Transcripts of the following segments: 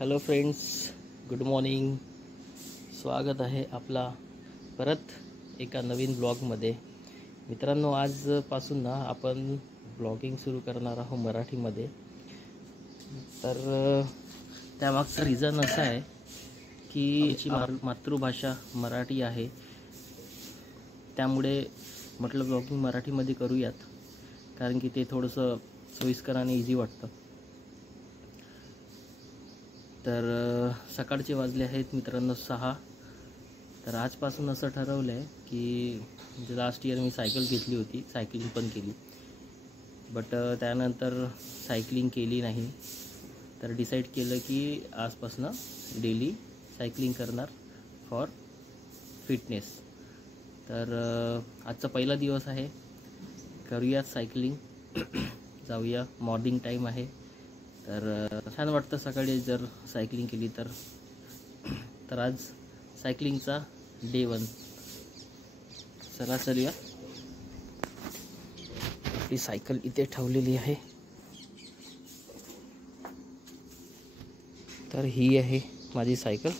Hello friends, good morning. स्वागत आहे आपला परत एका नवीन ब्लॉगमध्ये. मित्रांनो, आजपासून ना आपण ब्लॉगिंग सुरू करणार आहोत मराठीमध्ये. तर त्यामागचं रिझन असं आहे की आमची मातृभाषा मराठी आहे, त्यामुळे म्हटलं ब्लॉगिंग मराठीमध्ये करूयात, कारण की ते थोडंसं सोयीस्कर आणि इझी वाटतं. तर सकाळचे वाजले आहेत मित्रांनो 6. तर आजपासून असं ठरवलं आहे की लास्ट इयर मी सायकल घेतली होती, सायकलिंग पण केली, बट त्यानंतर सायकलिंग केली नाही. तर डिसाईड केलं की आजपासून डेली सायकलिंग करणार फॉर फिटनेस. तर आजचा पहिला दिवस आहे, करूयात सायकलिंग. जाऊया, मॉर्निंग टाईम आहे, तर छान वाटतं सकाळी जर सायकलिंग केली तर आज सायकलिंगचा डे 1. चला चलूया. ही सायकल इथे ठेवलेली आहे. तर ही आहे माझी सायकल.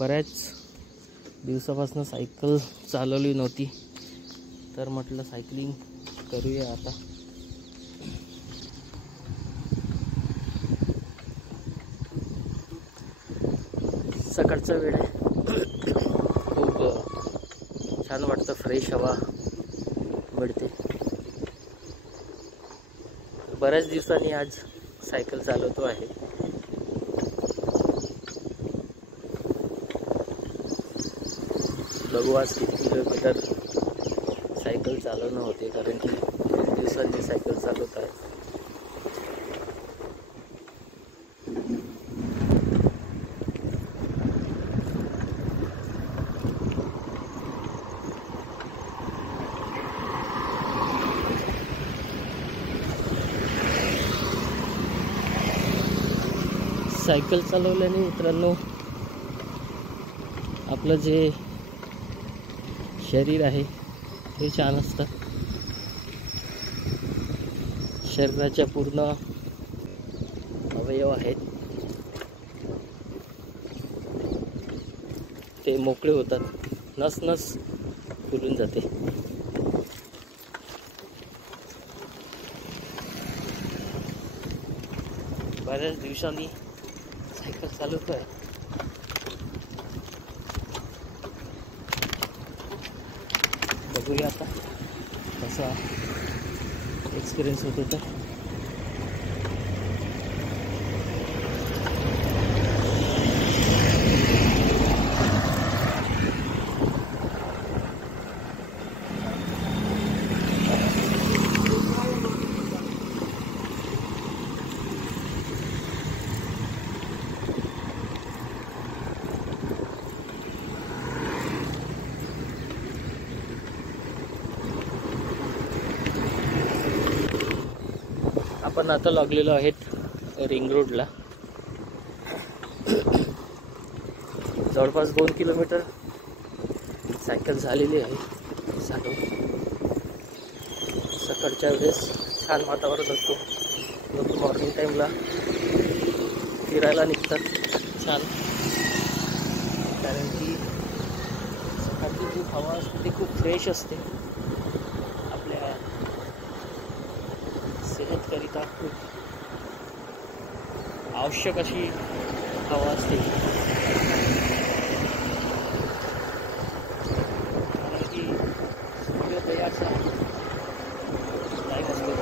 बऱ्याच दिवसापासून सायकल चालवली नव्हती, तर म्हटलं सायकलिंग करूया आता. सकाळचा वेळ आहे, खूप छान वाटतं, फ्रेश हवा मिळते. बऱ्याच दिवसांनी आज सायकल चालवतो आहे. बघू आज किती किलोमीटर सायकल चालवणं होते, कारण की खूप दिवसांनी सायकल चालवत आहे. सायकल चालवल्याने मित्रांनो आपलं जे शरीर आहे ते छान असतं. शरीराच्या पूर्ण अवयव आहेत ते मोकळे होतात, नस नस फुलून जाते. बऱ्याच दिवसांनी सायकल चालवतोय. बघूया आता कसा एक्सपिरियन्स होत होता. आपण आता लागलेलो आहेत रिंग रोडला. जवळपास 2 किलोमीटर सायकल झालेली आहे चालू. सकाळच्या वेळेस छान वातावरण असतो, लोक मॉर्निंग टाईमला फिरायला निघतात छान, कारण की सकाळची जी हवा असते ती खूप फ्रेश असते. आपल्या सेहतकरिता खूप आवश्यक अशी हवा असते, कारण की सूर्योदयाचा टाईम असतो.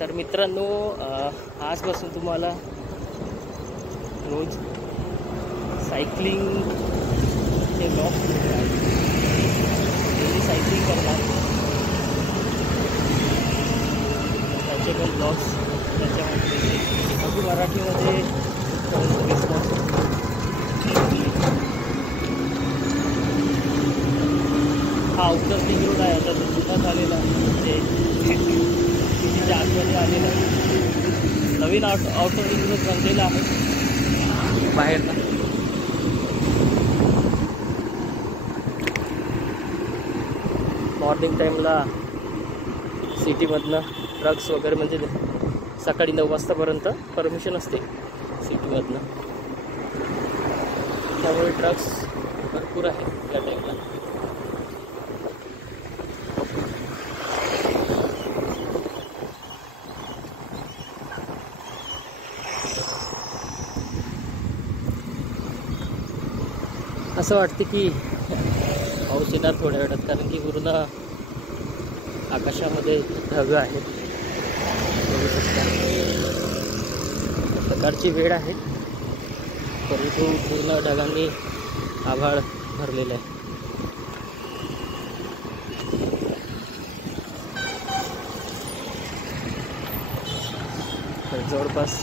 तर मित्रांनो, आजपासून तुम्हाला रोज सायकलिंग हे ब्लॉग डेली सायकलिंग करणार, त्याचे पण ब्लॉग्स त्याच्यामध्ये अगदी मराठीमध्ये रिस्पॉन्स. आउटर रिंग रोड आहे, आता तो जुना झालेला म्हणजे सिटीच्या आतमध्ये आलेला आहे. नवीन आउटर रिंग रोड बनलेला आहे बाहेरला. मॉर्निंग टाईमला सिटीमधनं ट्रक्स वगैरे म्हणजे सकाळी 9 वाजतापर्यंत परमिशन असते सिटीमधनं, त्यामुळे ट्रक्स भरपूर आहे या टाईमला. असं वाटतं की पाऊस येणार थोड्या वेळात, कारण की पूर्ण आकाशामध्ये ढग आहेत. बघू शकता सकाळची वेळ आहे, परंतु पूर्ण ढगांनी आभाळ भरलेलं आहे. तर जवळपास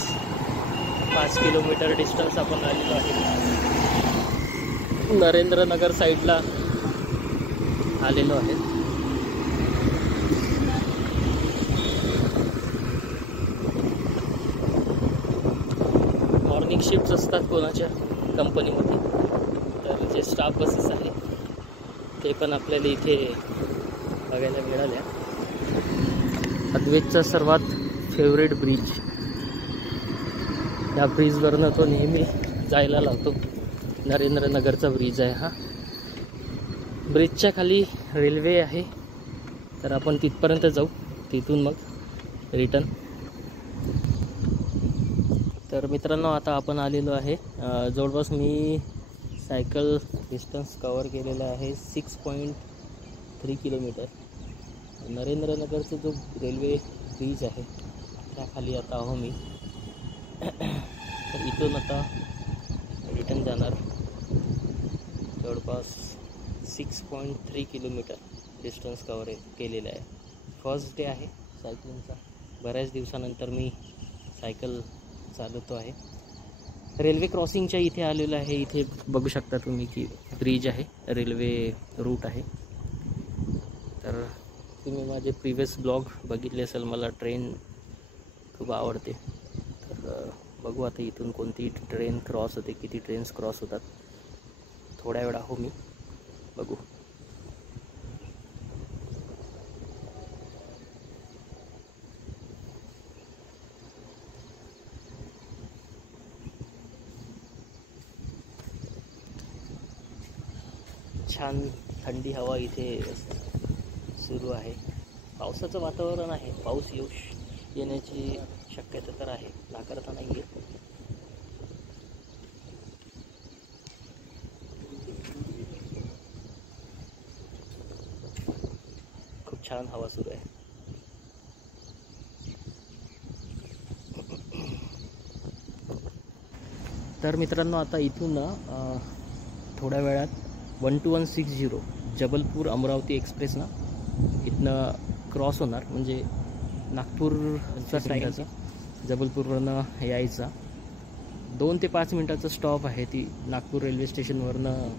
5 किलोमीटर डिस्टन्स आपण आलेलो आहे. नरेंद्रनगर साईडला आलेलो आहे. मॉर्निंग शिफ्ट्स असतात कोणाच्या कंपनीमध्ये, तर जे स्टाफ बसेस आहे ते पण आपल्याला इथे बघायला मिळाल्या. अद्वैतचा सर्वात फेवरेट ब्रिज, या ब्रिजवरनं तो नेहमी जायला लावतो. नरेंद्रनगरचा ब्रिज आहे हा. ब्रिजच्या खाली रेल्वे आहे, तर आपण तिथपर्यंत जाऊ, तिथून मग रिटर्न. तर मित्रांनो आता आपण आलेलो आहे, जवळपास मी सायकल डिस्टन्स कवर केलेला आहे 6.3 किलोमीटर. नरेंद्रनगरचा जो रेल्वे ब्रिज आहे त्याखाली आता आहो मी. तर इथून आता रिटर्न जाणार. जवळपास 6.3 किलोमीटर डिस्टन्स कवर केलेलं आहे. फर्स्ट डे आहे सायकलिंगचा. बऱ्याच दिवसानंतर मी सायकल चालवतो आहे. रेल्वे क्रॉसिंगच्या इथे आलेलं आहे. इथे बघू शकता तुम्ही की ब्रिज आहे, रेल्वे रूट आहे. तर तुम्ही माझे प्रिव्हियस ब्लॉग बघितले असेल, मला ट्रेन खूप आवडते. तर बघू आता इथून कोणती ट्रेन क्रॉस होते, किती ट्रेन्स क्रॉस होतात. थोड्या वेळा हो मी बघू. छान थंडी हवा इथे सुरू आहे. पावसाचं वातावरण आहे, पाऊस येण्याची शक्यता तर आहे, नाकारता नाही आहे. खूप छान हवा सुरू आहे. तर मित्रांनो आता इथून थोड्या वेळात 12160 जबलपूर अमरावती एक्सप्रेस ना इथनं क्रॉस होणार. म्हणजे नागपूरचा टाईमचा जबलपूरवरनं यायचा 2 ते 5 मिनटाचा स्टॉप आहे. ती नागपूर रेल्वे स्टेशनवरनं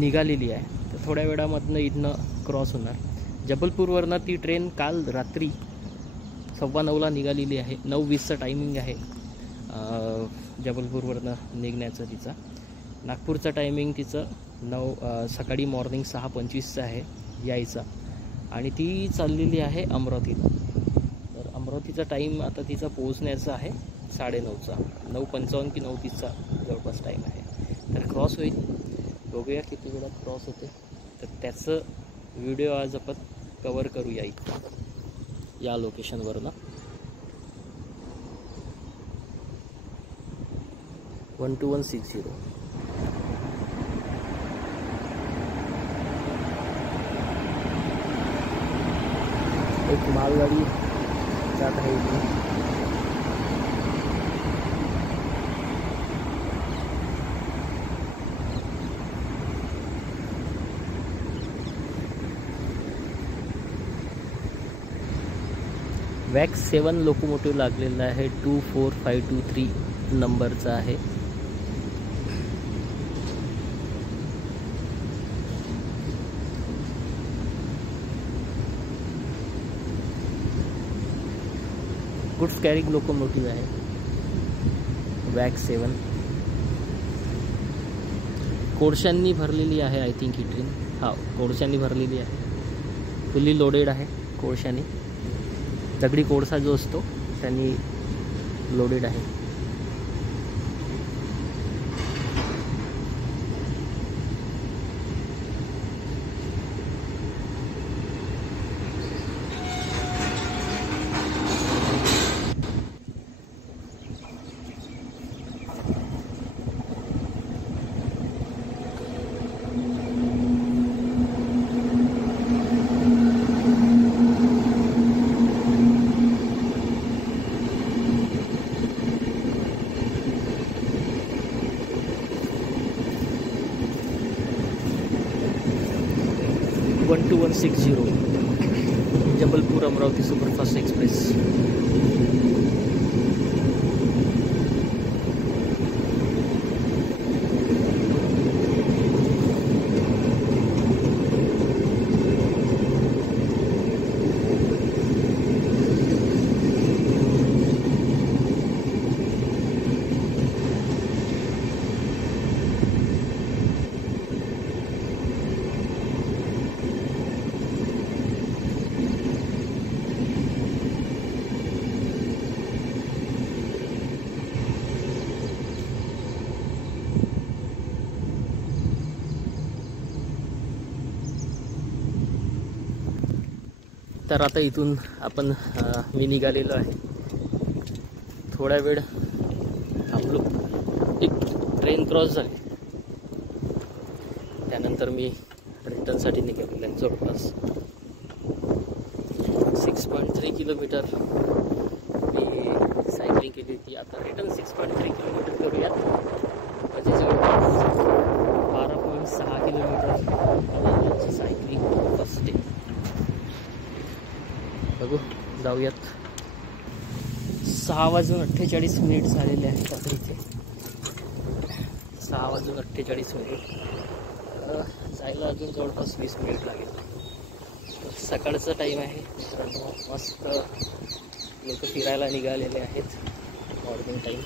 निघालेली आहे. तर थोड्या वेळामधनं इथनं क्रॉस होणार. जबलपूरवरनं ती ट्रेन काल रात्री 9:15ला निघालेली आहे. 9:20चा टायमिंग आहे जबलपूरवरनं निघण्याचा तिचा. नागपूरचा टायमिंग तिचं सकाळी मॉर्निंग 6:25चा आहे यायचा, आणि ती चाललेली आहे अमरावतीला. तर अमरावतीचा टाईम आता तिचा पोहोचण्याचा आहे 9:30चा, 9:55 की 9:30चा जवळपास टाईम आहे. तर क्रॉस होईल, बघूया किती वेळात क्रॉस होते. तर त्याचं व्हिडिओ आज आपण कवर करूया इथं या लोकेशनवरनं. 12160 एक मालगाडी जात आहे इथे. वॅक्स 7 लोकोमोटिव्ह लागलेला आहे. 24523 नंबरचा आहे. गुड्स कॅरिंग लोकोमोटिव्ह आहे, वॅग 7. कोळशांनी भरलेली आहे आय थिंक ही ट्रेन. हा, कोळशांनी भरलेली आहे, फुल्ली लोडेड आहे कोळशाने. दगडी कोळसा जो असतो त्यांनी लोडेड आहे. Two 160 Jabalpur Amravati superfast express. तर आता इथून आपण मी निघालेलो आहे. थोडा वेळ थांबलो, एक ट्रेन क्रॉस झाली, त्यानंतर मी रिटर्नसाठी निघालेलो आहे. जवळपास 6.3 किलोमीटर मी सायकलिंग केली होती. आता रिटर्न 6.3 किलोमीटर करूयात, म्हणजे जवळपास 12.6 किलोमीटर सायकलिंग फर्स्ट डे. बघू, जाऊयात. 6:48 झालेले आहेत आता इथे. 6:48. जायला अजून जवळपास 20 मिनिट लागेल. सकाळचा टाईम आहे मित्रांनो. मस्त लोक फिरायला निघालेले आहेत. मॉर्निंग टाईम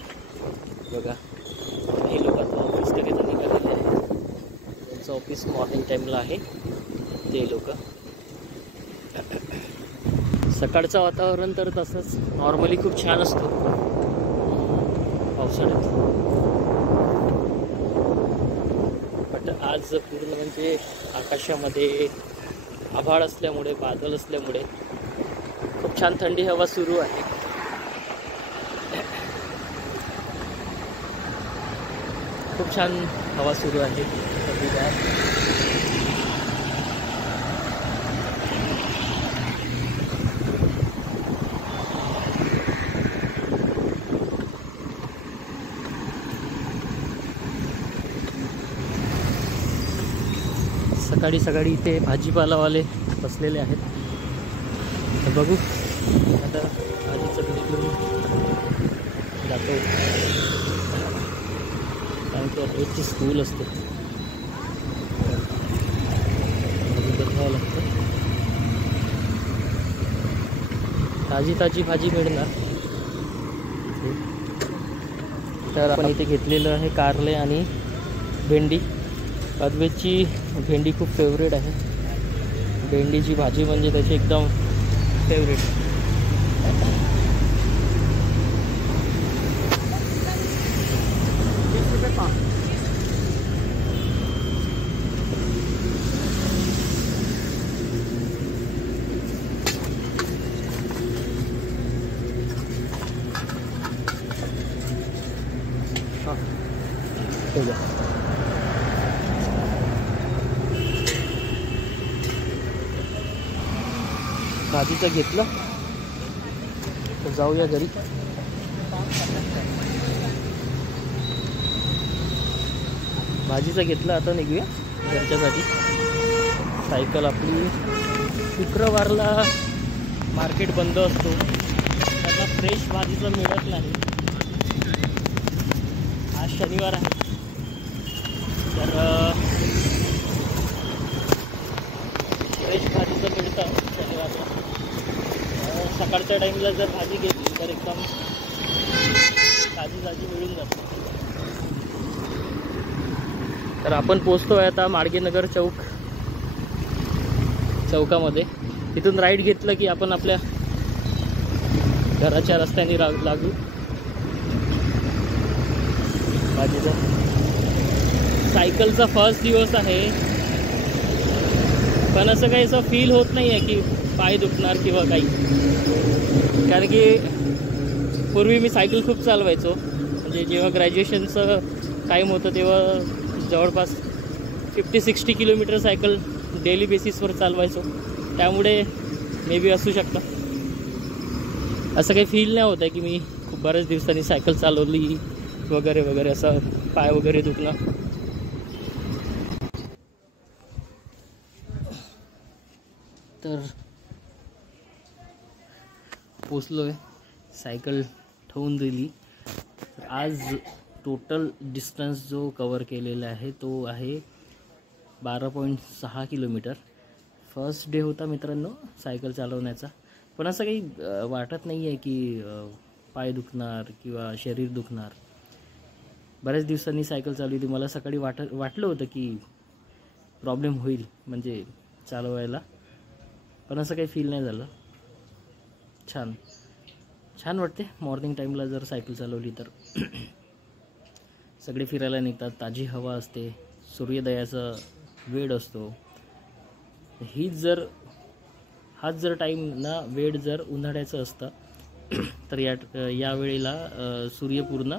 बघा. काही लोक आता ऑफिस कधीच निघालेले आहेत. त्यांचं ऑफिस मॉर्निंग टाईमला आहे ते लोक. सकाळचं वातावरण तर तसंच नॉर्मली खूप छान असतो पावसाळ्यात, बट आज पूर्ण म्हणजे आकाशामध्ये आभाळ असल्यामुळे, बादल असल्यामुळे खूप छान थंडी हवा सुरू आहे. खूप छान हवा सुरू आहे थंडीगार. सकाळी सकाळी इथे भाजीपालावाले बसलेले आहेत. तर बघू आता भाजीचं घेऊन जातो, कारण की रोजची स्कूल असते, बघावं लागतं. ताजी ताजी भाजी मिळणार. तर आपण इथे घेतलेलं आहे कारले आणि भेंडी. अद्वैतची भेंडी खूप फेवरेट आहे. भेंडीची भाजी म्हणजे त्याची एकदम फेवरेट. भाजीचं घेतलं तर जाऊया घरी. भाजीचं घेतलं, आता निघूया घरच्यासाठी. सायकल आपली. शुक्रवारला मार्केट बंद असतो, त्यांना फ्रेश भाजीचं मिळत नाही. आज शनिवार आहे, तर फ्रेश भाजीचं मिळतं शनिवारला. सकाळच्या टाईमला जर भाजी घेतली तर एकदम ताजी मिळून जाते. तर आपण पोचतोय आता माडगेनगर चौकामध्ये. इथून राईट घेतलं की आपण आपल्या घराच्या रस्त्याने लागू. भाजीचा सायकलचा फर्स्ट दिवस आहे, पण असं काही असं फील होत नाही आहे की पाय दुखणार किंवा काही. कारण की पूर्वी मी सायकल खूप चालवायचो, म्हणजे जेव्हा ग्रॅज्युएशनचं टाईम होतं तेव्हा जवळपास 50-60 किलोमीटर सायकल डेली बेसिसवर चालवायचो. त्यामुळे मे बी असू शकतं. असं काही फील नाही होत आहे की मी खूप बऱ्याच दिवसांनी सायकल चालवली वगैरे वगैरे, असं पाय वगैरे दुखणं. तर पोचलोय, सायकल ठेवून दिली. आज टोटल डिस्टन्स जो कवर केलेला आहे तो आहे 12.6 किलोमीटर. फर्स्ट डे होता मित्रांनो सायकल चालवण्याचा, पण असं काही वाटत नाही आहे की पाय दुखणार किंवा शरीर दुखणार. बऱ्याच दिवसांनी सायकल चालवली. मला सकाळी वाटलं होतं की प्रॉब्लेम होईल म्हणजे चालवायला, पण असं काही फील नाही झालं. छान वाटते मॉर्निंग टाईमला जर सायकल चालवली तर. सगळे फिरायला निघतात, ताजी हवा असते, सूर्योदयाचा वेळ असतो. हाच जर टाईम ना वेळ जर उन्हाळ्याचं असतं तर या वेळेला सूर्य पूर्ण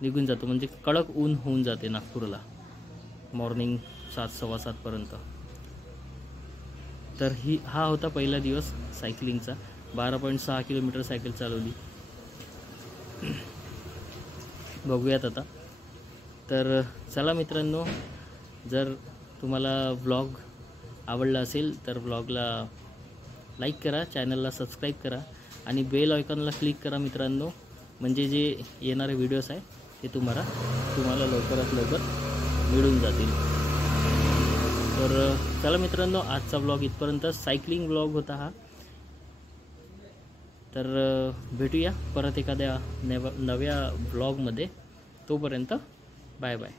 निघून जातो, म्हणजे कडक ऊन होऊन जाते नागपूरला मॉर्निंग 7-7:15 पर्यंत. तर हा होता पहिला दिवस सायकलिंगचा. 12.6 किलोमीटर सायकल चालवली. बघूयात आता. तर चला मित्रांनो, जर तुम्हाला व्लॉग आवडला असेल तर व्लॉगला लाईक करा, चॅनलला सबस्क्राईब करा आणि बेल आयकॉनला क्लिक करा मित्रांनो, म्हणजे जे येणारे व्हिडिओज आहे ते तुम्हाला लवकरात लवकर मिळून जातील. तर चला मित्रांनो, आजचा व्लॉग इथपर्यंत. सायकलिंग व्लॉग होता हा. तर भेटूया परत एखाद्या नव्या व्लॉगमध्ये. तोपर्यंत बाय बाय.